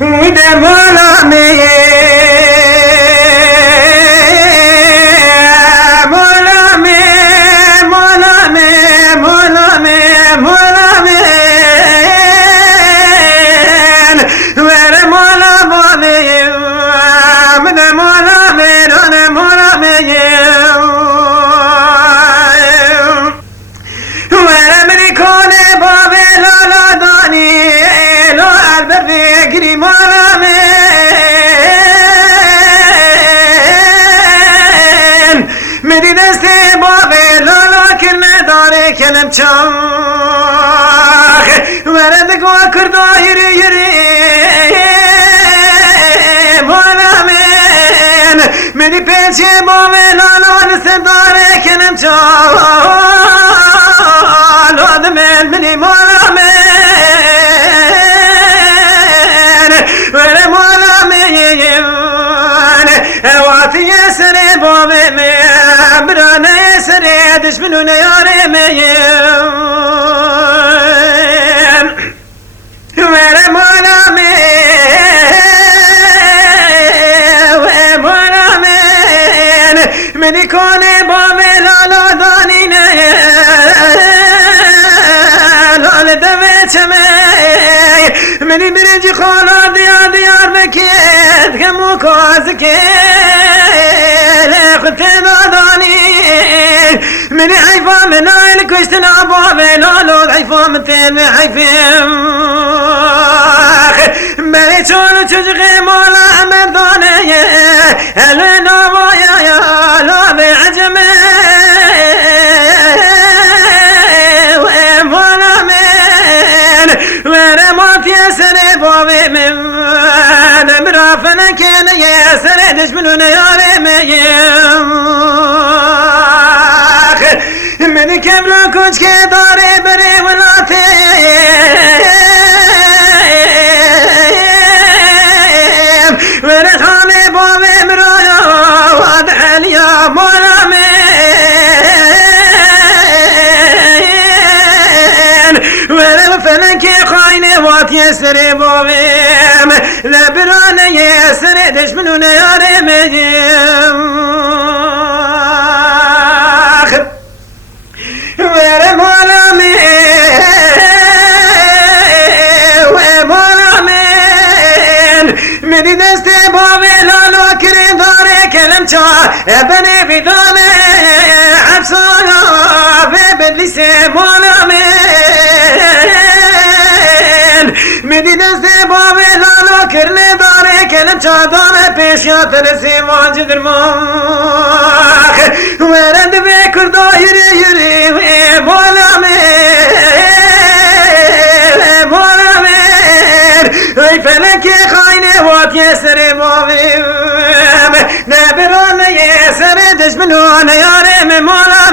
وده مولا مي مولا مي مولا مي مولا مي مولا مي وده مولا بابي وده مولا مي وده مولا مي وده مني كوني بابي لا لا داني لو البري قري مولا مي مدي دستي بابي لا كلمة داري كلم شاخ وردك وكردو يري يري مولا من مدي بيتي بابي لا نسي داري كلم شاخ لو دمين مني مولا من ولا مولا من واتي يسري بابي من برانا يسري دشمنون ياري من ولا مولا من ولا من من يكون بابي لا داني لا دمت مني برنجي خالا ديار مكيت كمو كازكي لخت ناداني مني حيفا من عيل كشتنا بابي لالو حيفا من تين حيفا مني شون تشغي مولا مرداني هلنا بايا يا لا بعجمي مولا من ورمات يسري بابي من مرافنا كان يسري دشمنون ياري من كبر كوش كداري بري ولاتي ورخاني بابي مرايا وادحل يا مولا من ورفنك خايني وات يسري بابي لبرانا يسري دشمنون ياري وير مولا مي ومولا من دستي بابي لالو كري داري كلم شا بني بدامي عبسانا في بدلسي مولا من دستي بابي لالو كري داري كلم شا دامي بيشيا ترسي واجد الماخ ورد بكر دايري يري مولا مولا اي فلك خاينه وات يسري بابي نبران يسري دشمنون ياري مولا